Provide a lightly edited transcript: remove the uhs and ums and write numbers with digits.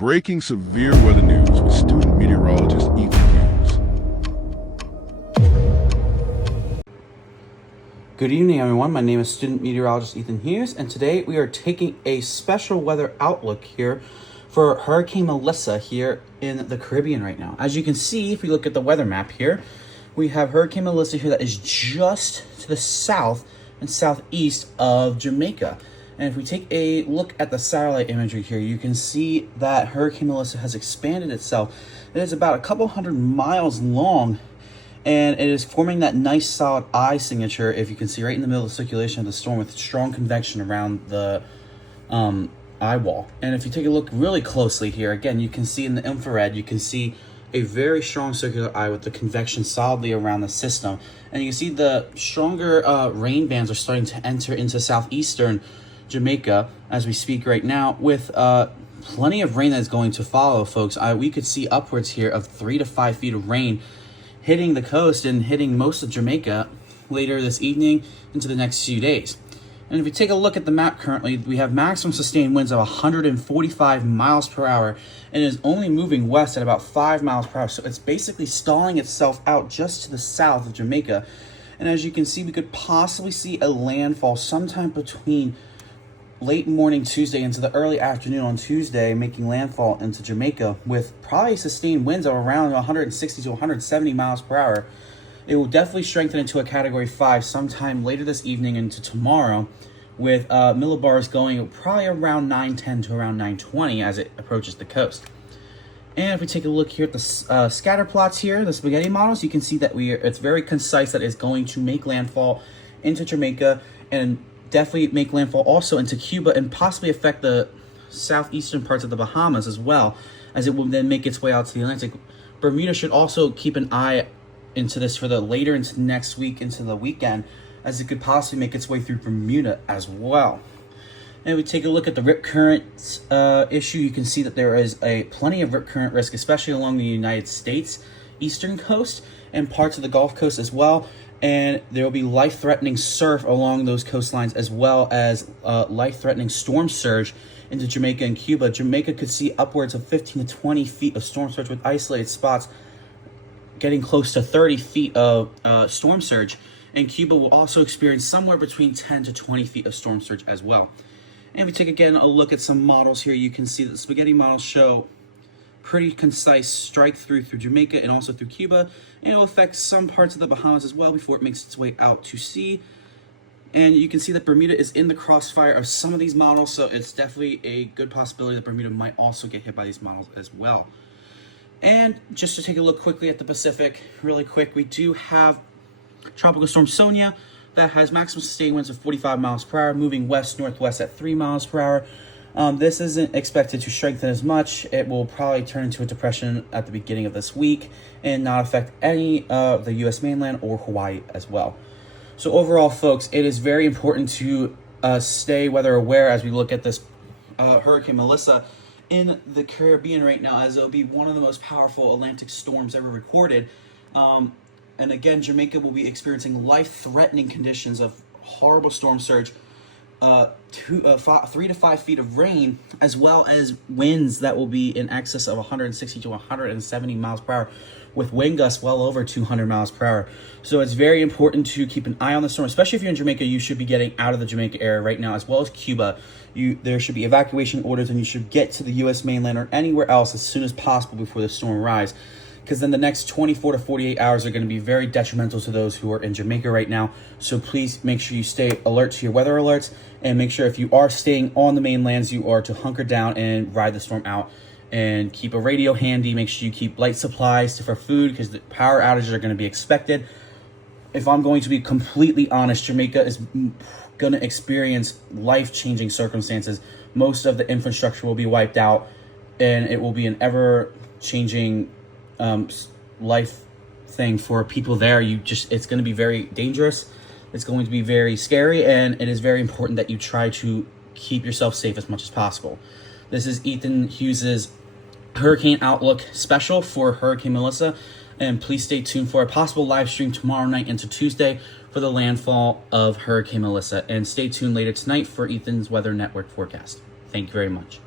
Breaking severe weather news with student meteorologist Ethan Hughes. Good evening, everyone. My name is student meteorologist Ethan Hughes, and today we are taking a special weather outlook here for Hurricane Melissa here in the Caribbean right now. As you can see, if we look at the weather map here, we have Hurricane Melissa here that is just to the south and southeast of Jamaica. And if we take a look at the satellite imagery here, you can see that Hurricane Melissa has expanded itself. It is about a couple hundred miles long, and it is forming that nice solid eye signature, if you can see, right in the middle of the circulation of the storm with strong convection around the eye wall. And if you take a look really closely here, again, you can see in the infrared, you can see a very strong circular eye with the convection solidly around the system. And you can see the stronger rain bands are starting to enter into southeastern Jamaica as we speak right now, with plenty of rain that is going to follow, folks. We could see upwards here of 3 to 5 feet of rain hitting the coast and hitting most of Jamaica later this evening into the next few days. And if we take a look at the map currently, we have maximum sustained winds of 145 miles per hour, and it is only moving west at about 5 miles per hour. So it's basically stalling itself out just to the south of Jamaica. And as you can see, we could possibly see a landfall sometime between late morning Tuesday into the early afternoon on Tuesday, making landfall into Jamaica with probably sustained winds of around 160 to 170 miles per hour. It will definitely strengthen into a Category 5 sometime later this evening into tomorrow, with millibars going probably around 910 to around 920 as it approaches the coast. And if we take a look here at the scatter plots here, the spaghetti models, you can see that it's very concise that it's going to make landfall into Jamaica and definitely make landfall also into Cuba and possibly affect the southeastern parts of the Bahamas as well, as it will then make its way out to the Atlantic. Bermuda should also keep an eye into this for the later into next week, into the weekend, as it could possibly make its way through Bermuda as well. And we take a look at the rip current issue. You can see that there is plenty of rip current risk, especially along the United States eastern coast and parts of the Gulf Coast as well. And there will be life-threatening surf along those coastlines, as well as life-threatening storm surge into Jamaica and Cuba. Jamaica could see upwards of 15 to 20 feet of storm surge, with isolated spots getting close to 30 feet of storm surge. And Cuba will also experience somewhere between 10 to 20 feet of storm surge as well. And if we take again a look at some models here, you can see that the spaghetti models show pretty concise strike through Jamaica and also through Cuba, and it will affect some parts of the Bahamas as well before it makes its way out to sea. And you can see that Bermuda is in the crossfire of some of these models, so it's definitely a good possibility that Bermuda might also get hit by these models as well. And just to take a look quickly at the Pacific really quick, we do have Tropical Storm Sonia that has maximum sustained winds of 45 miles per hour, moving west-northwest at 3 miles per hour. This isn't expected to strengthen as much. It will probably turn into a depression at the beginning of this week and not affect any of the U.S. mainland or Hawaii as well. So overall, folks, it is very important to stay weather aware as we look at this Hurricane Melissa in the Caribbean right now, as it will be one of the most powerful Atlantic storms ever recorded. And again, Jamaica will be experiencing life-threatening conditions of horrible storm surge, 3 to 5 feet of rain, as well as winds that will be in excess of 160 to 170 miles per hour, with wind gusts well over 200 miles per hour. So it's very important to keep an eye on the storm, especially if you're in Jamaica. You should be getting out of the Jamaica area right now, as well as Cuba. There should be evacuation orders, and you should get to the U.S. mainland or anywhere else as soon as possible before the storm arrives, because then the next 24 to 48 hours are going to be very detrimental to those who are in Jamaica right now. So please make sure you stay alert to your weather alerts, and make sure if you are staying on the mainlands, you are to hunker down and ride the storm out, and keep a radio handy. Make sure you keep light supplies for food, because the power outages are going to be expected. If I'm going to be completely honest, Jamaica is going to experience life-changing circumstances. Most of the infrastructure will be wiped out, and it will be an ever-changing life thing for people there. It's going to be very dangerous. It's going to be very scary, and it is very important that you try to keep yourself safe as much as possible. This is Ethan Hughes's Hurricane Outlook special for Hurricane Melissa, and please stay tuned for a possible live stream tomorrow night into Tuesday for the landfall of Hurricane Melissa, and stay tuned later tonight for Ethan's Weather Network forecast. Thank you very much.